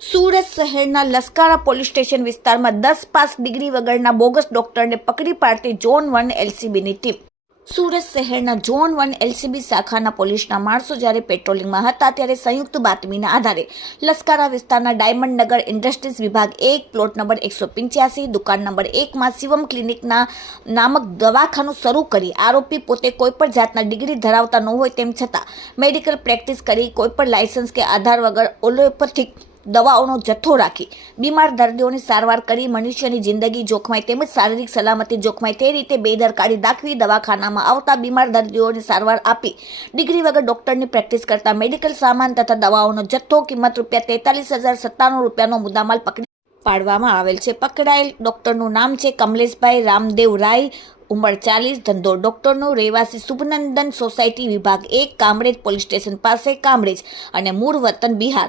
સુરત શહેરના લસકારા police station વિસ્તારમાં દસ પાસ ડિગ્રી વગરના બોગસ ડોક્ટરને પકડી પાડતી ઝોન વન એલસીબીની ટીમ. સુરત શહેરના ઝોન વન એલસીબી શાખાના પોલીસના માણસો જ્યારે પેટ્રોલિંગમાં હતા ત્યારે સંયુક્ત બાતમીના આધારે લસકારા વિસ્તારના ડાયમંડ નગર ઇન્ડસ્ટ્રીઝ વિભાગ એક, પ્લોટ નંબર એકસો પંચ્યાસી, દુકાન નંબર એકમાં શિવમ ક્લિનિકના નામક દવાખાનું શરૂ કરી આરોપી પોતે કોઈપણ જાતના ડિગ્રી ધરાવતા ન હોય તેમ છતાં મેડિકલ પ્રેક્ટિસ કરી કોઈપણ લાયસન્સ કે આધાર વગર ઓલોપેથિક દવાઓનો જથ્થો રાખી બીમાર દર્દીઓની સારવાર કરી મનુષ્યની જિંદગી જોખમાય તેમજ શારીરિક સલામતી જોખમાય તે રીતે બેદરકારી દાખવી દવાખાનામાં આવતા બીમાર દર્દીઓની સારવાર આપી ડિગ્રી વગર ડોક્ટરની પ્રેક્ટિસ કરતા મેડિકલ સામાન તથા દવાઓનો જથ્થો કિંમત રૂપિયા તેતાલીસ હજાર સત્તાણું રૂપિયાનો મુદ્દામાલ પકડી પાડવામાં આવેલ છે. પકડાયેલ ડોક્ટરનું નામ છે કમલેશભાઈ રામદેવ રાય, ઉંમર ચાલીસ, ધંધો ડોક્ટરનો, રહેવાસી શુભનંદન સોસાયટી વિભાગ એક, કામરેજ પોલીસ સ્ટેશન પાસે, કામરેજ અને મૂળ વતન Bihar.